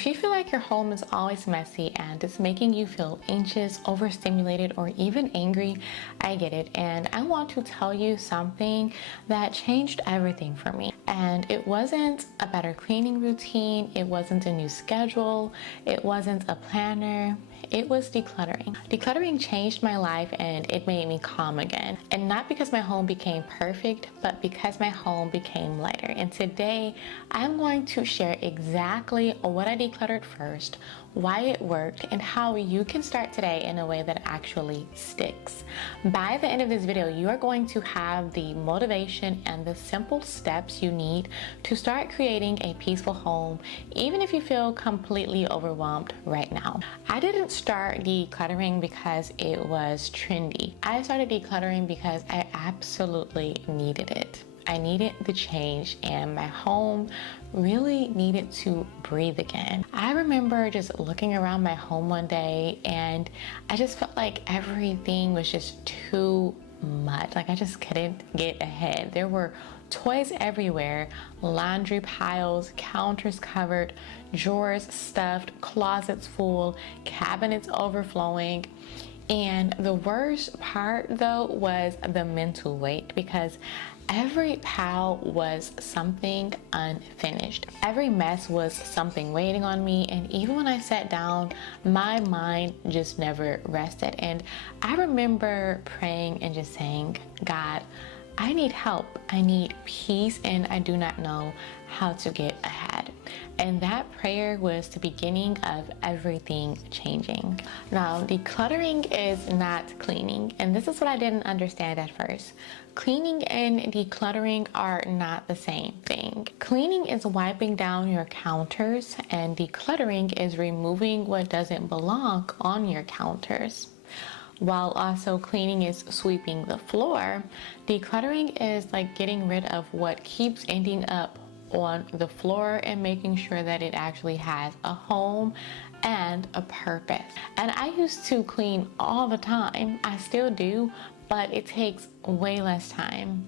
If you feel like your home is always messy and it's making you feel anxious, overstimulated, or even angry, I get it. And I want to tell you something that changed everything for me. And it wasn't a better cleaning routine, it wasn't a new schedule, it wasn't a planner, it was decluttering. Decluttering changed my life and it made me calm again. And not because my home became perfect, but because my home became lighter. And today, I'm going to share exactly what I decluttered first, why it worked, and how you can start today in a way that actually sticks. By the end of this video, you are going to have the motivation and the simple steps you need to start creating a peaceful home, even if you feel completely overwhelmed right now. I didn't start decluttering because it was trendy. I started decluttering because I absolutely needed it. I needed the change and my home really needed to breathe again. I remember just looking around my home one day and I just felt like everything was just too much. Like I just couldn't get ahead. There were toys everywhere, laundry piles, counters covered, drawers stuffed, closets full, cabinets overflowing. And the worst part though was the mental weight, because every pile was something unfinished. Every mess was something waiting on me, and even when I sat down, my mind just never rested. And I remember praying and just saying, God, I need help, I need peace, and I do not know how to get ahead. And that prayer was the beginning of everything changing. Now, decluttering is not cleaning, and this is what I didn't understand at first. Cleaning and decluttering are not the same thing. Cleaning is wiping down your counters, and decluttering is removing what doesn't belong on your counters. While also cleaning is sweeping the floor, decluttering is like getting rid of what keeps ending up on the floor and making sure that it actually has a home and a purpose. And I used to clean all the time. I still do, but it takes way less time.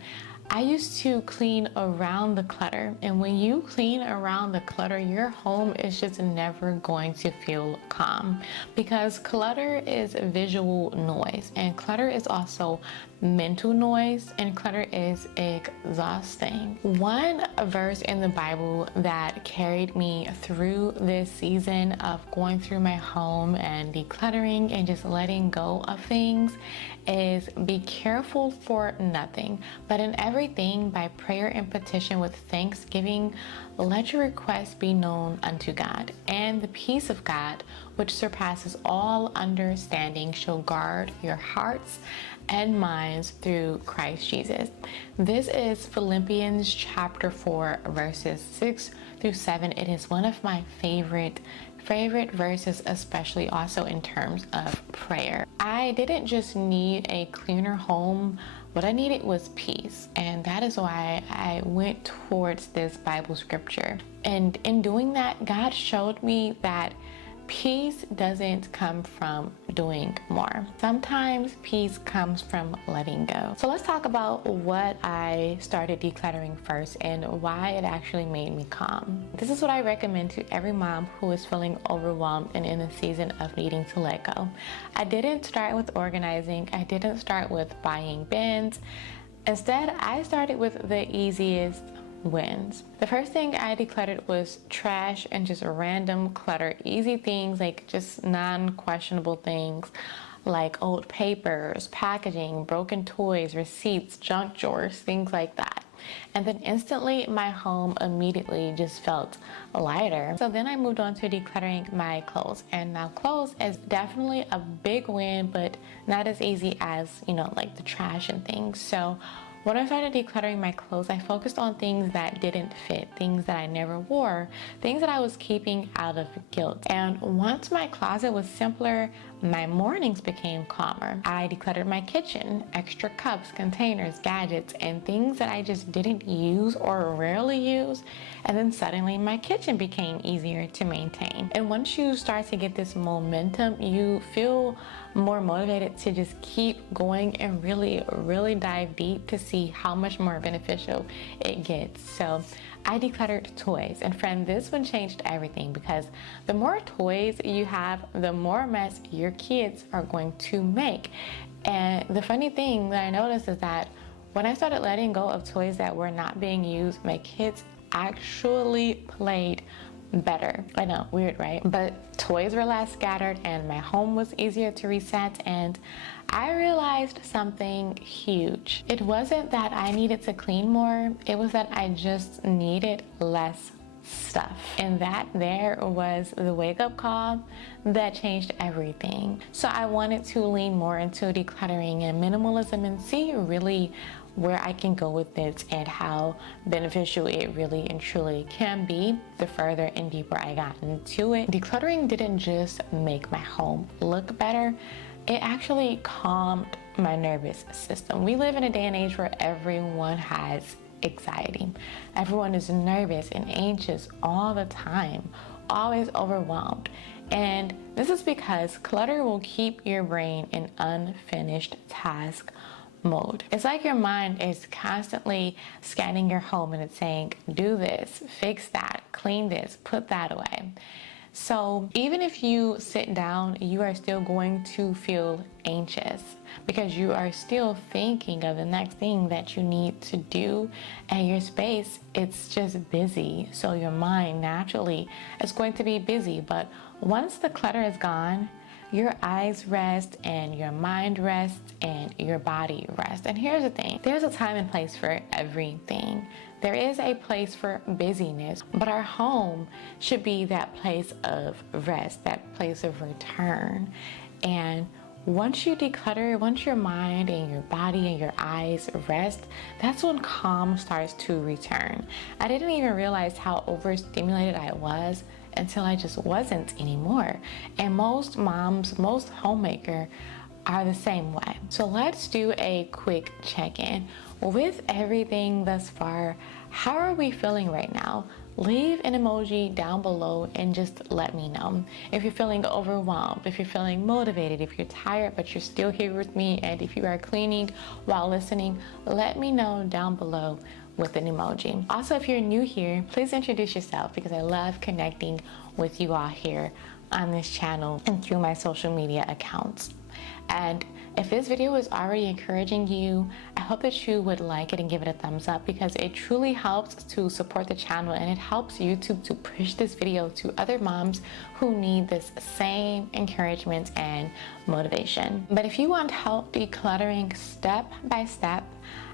I used to clean around the clutter, and when you clean around the clutter, your home is just never going to feel calm, because clutter is visual noise, and clutter is also mental noise, and clutter is exhausting. One verse in the Bible that carried me through this season of going through my home and decluttering and just letting go of things is, be careful for nothing, but in everything by prayer and petition with thanksgiving, let your requests be known unto God, and the peace of God, which surpasses all understanding, shall guard your hearts and minds through Christ Jesus. This is Philippians chapter 4, verses 6 through 7. It is one of my favorite verses, especially also in terms of prayer. I didn't just need a cleaner home. What I needed was peace, and that is why I went towards this Bible scripture. And in doing that, God showed me that peace doesn't come from doing more. Sometimes peace comes from letting go. So let's talk about what I started decluttering first and why it actually made me calm. This is what I recommend to every mom who is feeling overwhelmed and in a season of needing to let go. I didn't start with organizing. I didn't start with buying bins. Instead, I started with the easiest wins. The first thing I decluttered was trash and just random clutter, easy things, like just non-questionable things like old papers, packaging, broken toys, receipts, junk drawers, things like that. And then instantly my home immediately just felt lighter. So then I moved on to decluttering my clothes, and now clothes is definitely a big win, but not as easy as, like the trash and things. So when I started decluttering my clothes, I focused on things that didn't fit, things that I never wore, things that I was keeping out of guilt. And once my closet was simpler, my mornings became calmer. I decluttered my kitchen, extra cups, containers, gadgets, and things that I just didn't use or rarely use. And then suddenly my kitchen became easier to maintain. And once you start to get this momentum, you feel more motivated to just keep going and really dive deep to see how much more beneficial it gets. So I decluttered toys. And friend, this one changed everything, because the more toys you have, the more mess your kids are going to make. And the funny thing that I noticed is that when I started letting go of toys that were not being used, my kids actually played better. I know, weird, right? But toys were less scattered and my home was easier to reset, and I realized something huge. It wasn't that I needed to clean more, it was that I just needed less stuff. And that there was the wake-up call that changed everything. So I wanted to lean more into decluttering and minimalism and see really where I can go with this and how beneficial it really and truly can be the further and deeper I got into it. Decluttering didn't just make my home look better, it actually calmed my nervous system. We live in a day and age where everyone has anxiety. Everyone is nervous and anxious all the time, always overwhelmed. And this is because clutter will keep your brain in unfinished task mode. It's like your mind is constantly scanning your home and it's saying, do this, fix that, clean this, put that away. So even if you sit down, you are still going to feel anxious because you are still thinking of the next thing that you need to do, and your space, it's just busy. So your mind naturally is going to be busy. But once the clutter is gone, your eyes rest and your mind rests and your body rests. And here's the thing, there's a time and place for everything. There is a place for busyness, but our home should be that place of rest, that place of return. And once you declutter, once your mind and your body and your eyes rest, that's when calm starts to return. I didn't even realize how overstimulated I was until I just wasn't anymore. And most moms, most homemakers are the same way. So let's do a quick check-in. With everything thus far, how are we feeling right now? Leave an emoji down below and just let me know. If you're feeling overwhelmed, if you're feeling motivated, if you're tired but you're still here with me, and if you are cleaning while listening, let me know down below with an emoji. Also, if you're new here, please introduce yourself, because I love connecting with you all here on this channel and through my social media accounts. And if this video is already encouraging you, I hope that you would like it and give it a thumbs up, because it truly helps to support the channel and it helps YouTube to push this video to other moms who need this same encouragement and motivation. But if you want help decluttering step by step,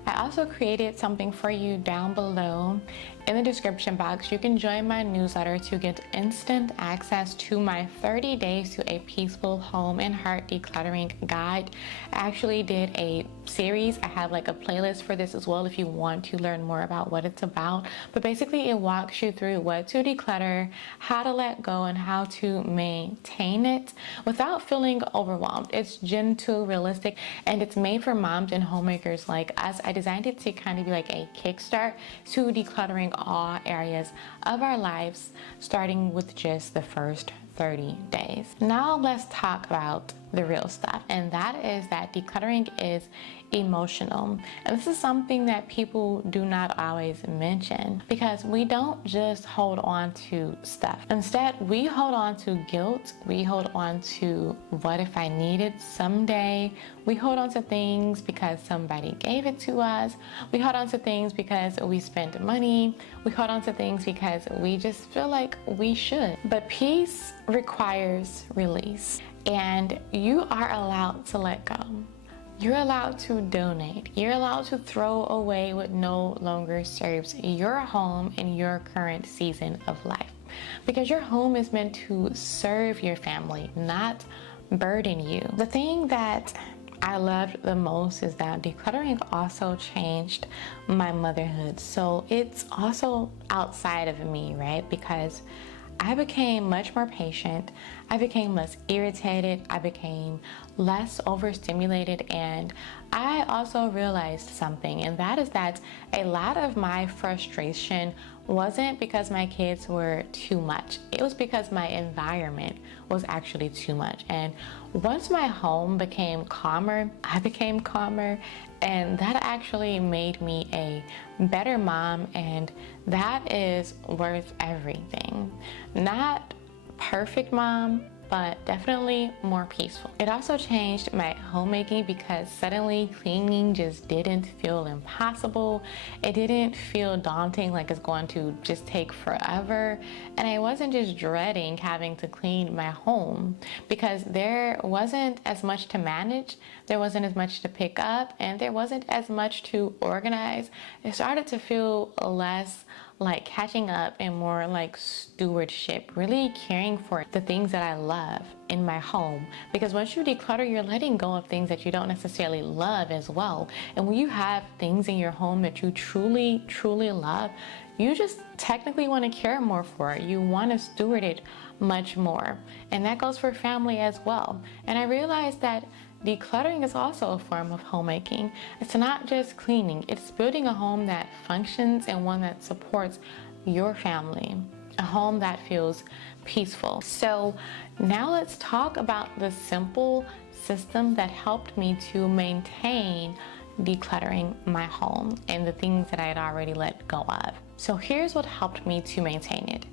I also created something for you down below in the description box. You can join my newsletter to get instant access to my 30 days to a peaceful home and heart decluttering guide. I actually did a series. I have like a playlist for this as well if you want to learn more about what it's about. But basically it walks you through what to declutter, how to let go, and how to maintain it without feeling overwhelmed. It's gentle, realistic, and it's made for moms and homemakers like us. I designed it to kind of be like a kickstart to decluttering all areas of our lives, starting with just the first 30 days. Now let's talk about the real stuff, and that is that decluttering is emotional. And this is something that people do not always mention, because we don't just hold on to stuff. Instead, we hold on to guilt, we hold on to what if I need it someday, we hold on to things because somebody gave it to us, we hold on to things because we spent money, we hold on to things because we just feel like we should. But peace requires release, and you are allowed to let go. You're allowed to donate. You're allowed to throw away what no longer serves your home in your current season of life. Because your home is meant to serve your family, not burden you. The thing that I loved the most is that decluttering also changed my motherhood. So it's also outside of me, right? Because I became much more patient, I became less irritated, I became less overstimulated, and I also realized something, and that is that a lot of my frustration wasn't because my kids were too much. It was because my environment was actually too much. And once my home became calmer, I became calmer, and that actually made me a better mom, and that is worth everything. Not perfect mom, but definitely more peaceful. It also changed my homemaking because suddenly cleaning just didn't feel impossible. It didn't feel daunting, like it's going to just take forever. And I wasn't just dreading having to clean my home because there wasn't as much to manage, there wasn't as much to pick up, and there wasn't as much to organize. It started to feel less like catching up and more like stewardship, really caring for the things that I love in my home. Because once you declutter, you're letting go of things that you don't necessarily love as well. And when you have things in your home that you truly, truly love, you just technically want to care more for it. You want to steward it much more. And that goes for family as well. And I realized that decluttering is also a form of homemaking. It's not just cleaning, it's building a home that functions and one that supports your family, a home that feels peaceful. So now let's talk about the simple system that helped me to maintain decluttering my home and the things that I had already let go of. So here's what helped me to maintain it.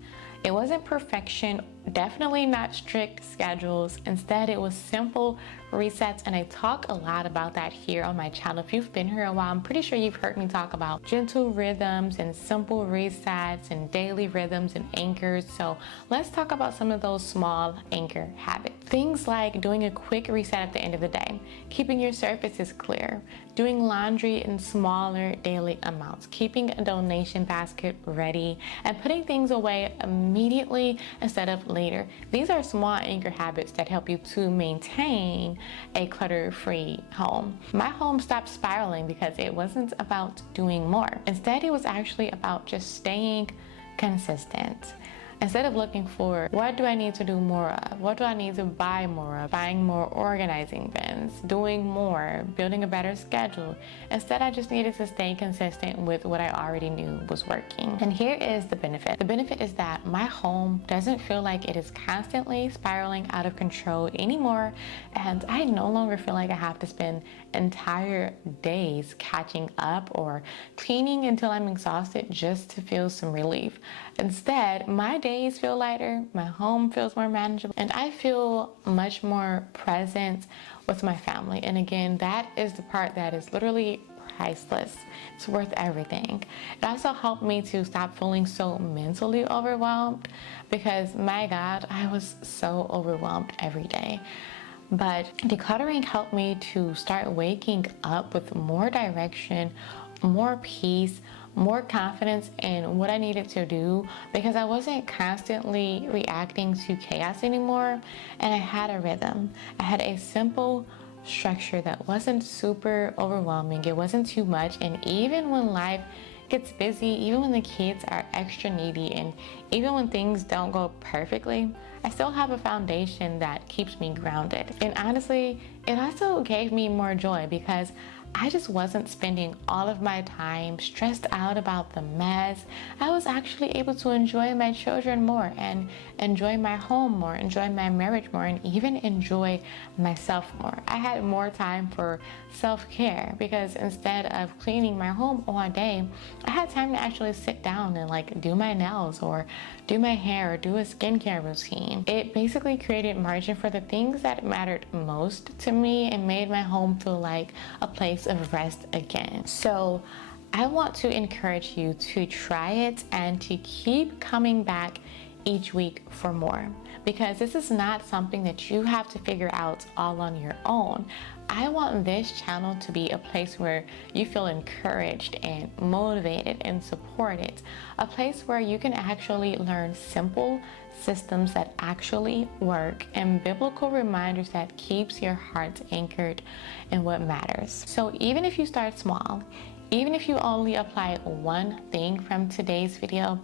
It wasn't perfection, definitely not strict schedules. Instead, it was simple resets, and I talk a lot about that here on my channel. If you've been here a while, I'm pretty sure you've heard me talk about gentle rhythms and simple resets and daily rhythms and anchors. So let's talk about some of those small anchor habits. Things like doing a quick reset at the end of the day, keeping your surfaces clear, doing laundry in smaller daily amounts, keeping a donation basket ready, and putting things away immediately instead of later. These are small anchor habits that help you to maintain a clutter-free home. My home stopped spiraling because it wasn't about doing more. Instead, it was actually about just staying consistent. Instead of looking for what do I need to do more of, what do I need to buy more of, buying more organizing bins, doing more, building a better schedule, instead I just needed to stay consistent with what I already knew was working. And here is the benefit. The benefit is that my home doesn't feel like it is constantly spiraling out of control anymore, and I no longer feel like I have to spend entire days catching up or cleaning until I'm exhausted just to feel some relief. Instead, my days feel lighter, my home feels more manageable, and I feel much more present with my family. And again, that is the part that is literally priceless. It's worth everything. It also helped me to stop feeling so mentally overwhelmed because, my God, I was so overwhelmed every day. But decluttering helped me to start waking up with more direction, more peace, more confidence in what I needed to do because I wasn't constantly reacting to chaos anymore, and I had a rhythm. I had a simple structure that wasn't super overwhelming. It wasn't too much, and even when life gets busy, even when the kids are extra needy, and even when things don't go perfectly, I still have a foundation that keeps me grounded. And honestly, it also gave me more joy because I just wasn't spending all of my time stressed out about the mess. I was actually able to enjoy my children more and enjoy my home more, enjoy my marriage more, and even enjoy myself more. I had more time for self-care because instead of cleaning my home all day, I had time to actually sit down and like do my nails or do my hair or do a skincare routine. It basically created margin for the things that mattered most to me and made my home feel like a place of rest again. So I want to encourage you to try it and to keep coming back each week for more, because this is not something that you have to figure out all on your own. I want this channel to be a place where you feel encouraged and motivated and supported, a place where you can actually learn simple systems that actually work and biblical reminders that keeps your heart anchored in what matters. So even if you start small, even if you only apply one thing from today's video,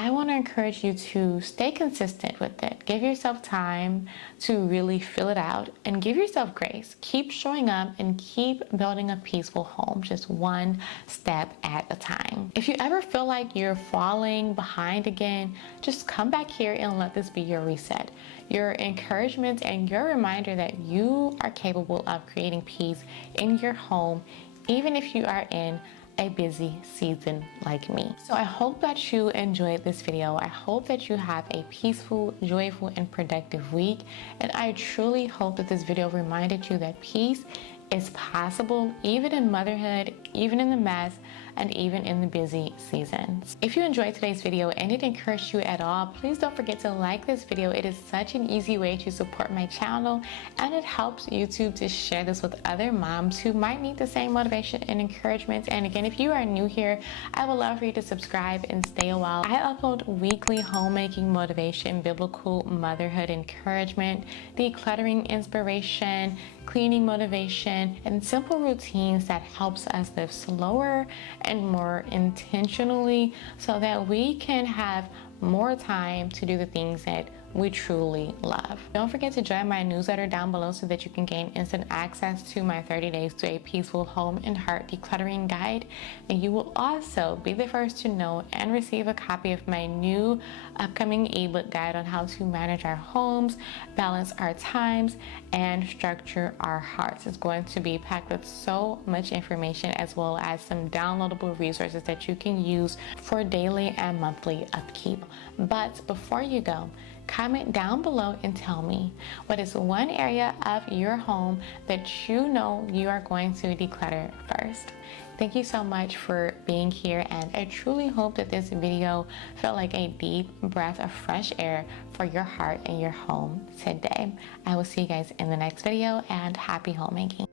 I want to encourage you to stay consistent with it. Give yourself time to really fill it out and give yourself grace. Keep showing up and keep building a peaceful home, just one step at a time. If you ever feel like you're falling behind again, just come back here and let this be your reset, your encouragement, and your reminder that you are capable of creating peace in your home, even if you are in a busy season like me. So I hope that you enjoyed this video. I hope that you have a peaceful, joyful, and productive week. And I truly hope that this video reminded you that peace is possible even in motherhood, even in the mess, and even in the busy seasons. If you enjoyed today's video and it encouraged you at all, please don't forget to like this video. It is such an easy way to support my channel, and it helps YouTube to share this with other moms who might need the same motivation and encouragement. And again, if you are new here, I would love for you to subscribe and stay a while. I upload weekly homemaking motivation, biblical motherhood encouragement, decluttering inspiration, cleaning motivation, and simple routines that helps us live slower and more intentionally so that we can have more time to do the things that we truly love. Don't forget to join my newsletter down below so that you can gain instant access to my 30 days to a peaceful home and heart decluttering guide. And you will also be the first to know and receive a copy of my new upcoming ebook guide on how to manage our homes, balance our times, and structure our hearts. It's going to be packed with so much information, as well as some downloadable resources that you can use for daily and monthly upkeep. But before you go, comment down below and tell me, what is one area of your home that you know you are going to declutter first? Thank you so much for being here, and I truly hope that this video felt like a deep breath of fresh air for your heart and your home today. I will see you guys in the next video, and happy homemaking.